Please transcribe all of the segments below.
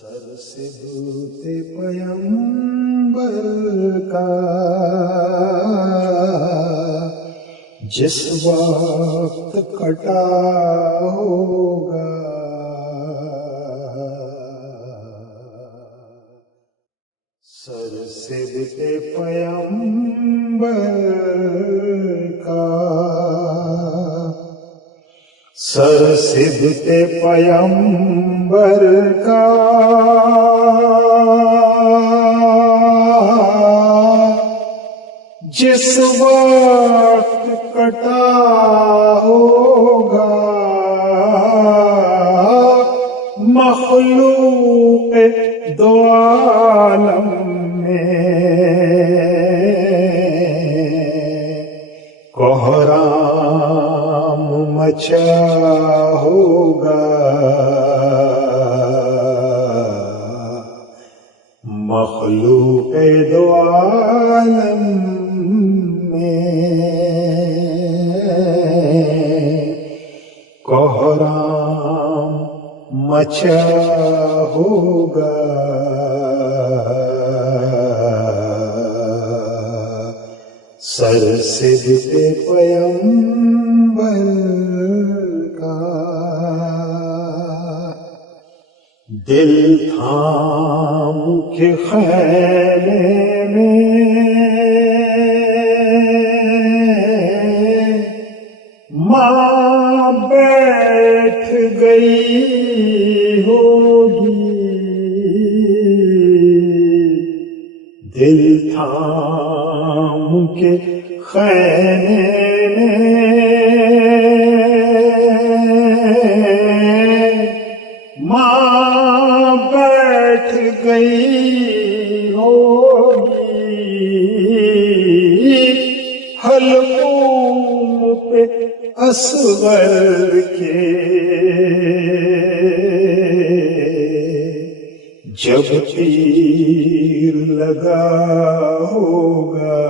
سر سے بوتے پیمبر کا جس وقت کٹا ہوگا، سر سے بوتے پیمبر کا، سر سبت پیمبر کا جس وقت کٹا ہوگا، مخلوق دو عالم میں کوہرام مچا ہوگا، مخلوق دو عالم میں کوہرام مچا ہوگا، سر سے بتے پیمبر کا، دل تھام کے خیمے میں ماں بیٹھ گئی ہوگی، دل تھام کے خیمے میں ماں بیٹھ گئی ہوگی، حلقوم پہ اصغر کے جب تیر لگا ہوگا،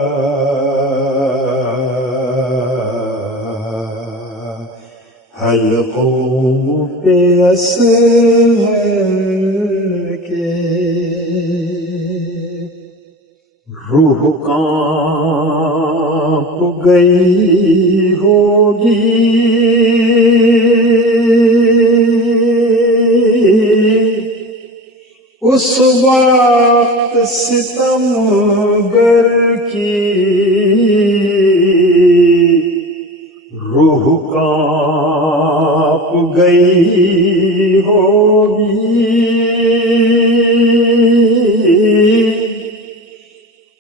حلقوم پہ اصغر کے روح کانپ گئی ہوگی، اس وقت ستمگر کی روح کانپ گئی ہوگی،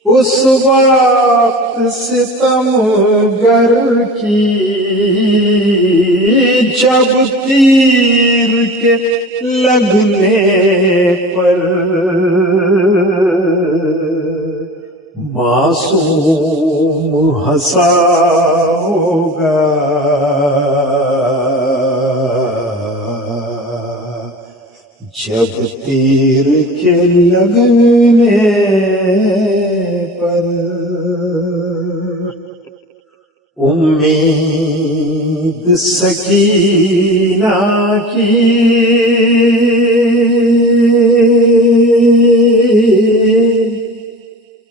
اس وقت ستمگر کی جب تیر کے لگنے پر معصوم ہنسا ہوگا، جب تیر کے لگنے پر امید سکینہ کی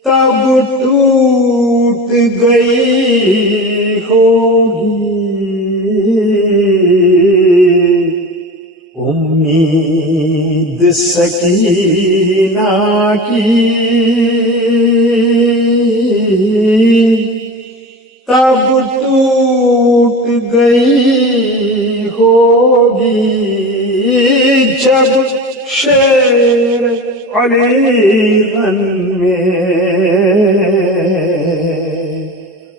تب ٹوٹ گئی ہوگی، امید سکینہ کی تب ٹوٹ گئی ہوگی، جب شیر علی غن میں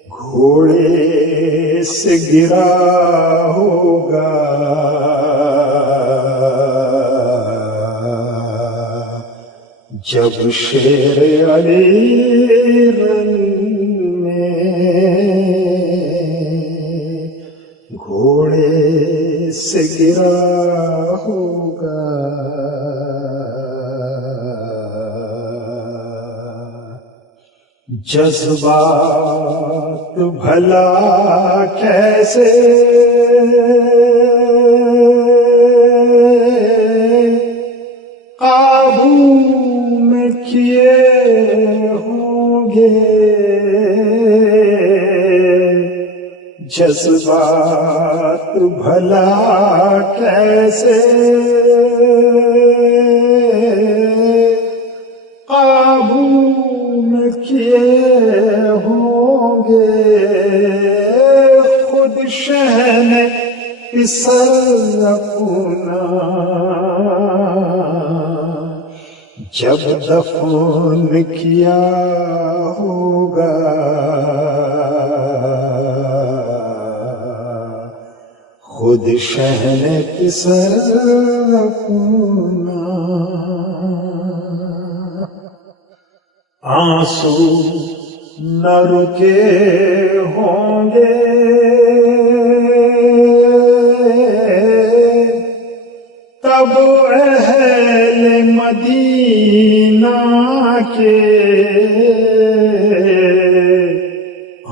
گھوڑے سے گرا ہوگا، جب شیر علی غن گھوڑے سے گرا ہوگا، جذبات بھلا کیسے قابو میں کیے ہوں گے جذبات بھلا کیسے قابو میں کیے ہوں گے خود شہن اسر اپنا جب دفن کیا ہوگا خود شہن اسر اپنا آنسو نہ رکے ہوں گے تب اہل مدینہ کے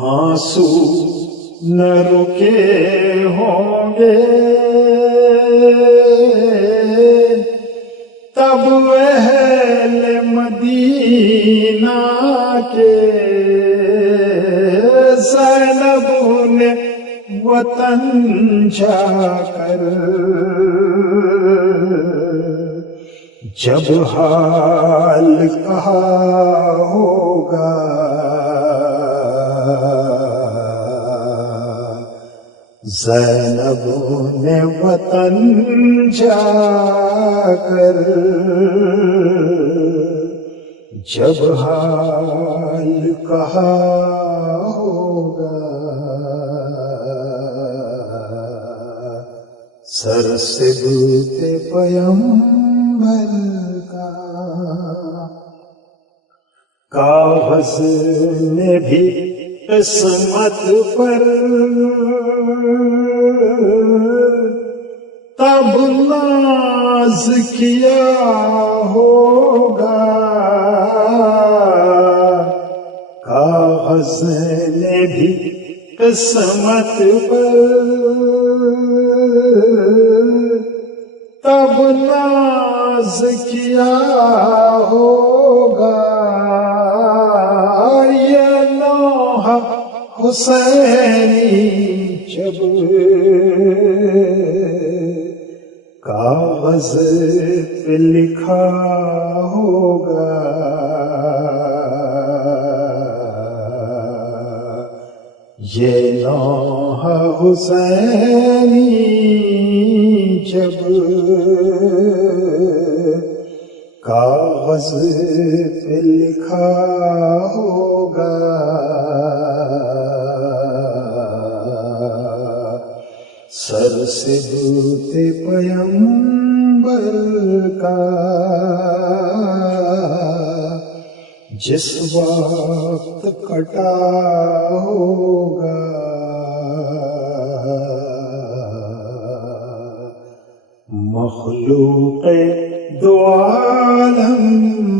آنسو نہ رکے ہوں گے تب اہل مدینہ کے زینب نے وطن جا کر جب حال کہا ہوگا زینب نے وطن جا کر جب حال کہا ہوگا سر سے دھوتے پیمبر کا کاغذ نے بھی قسمت پر تب ناز کیا ہوگا کاغذ نے بھی قسمت پر تب ناز کیا ہوگا یہ لوح حسینی جب کاغذ پہ لکھا ہوگا یہ لوح حسینی جب کاغذ پہ لکھا ہوگا سر سے دھوتے پیمبر کا جس وقت کٹا ہوگا مخلوق دو عالم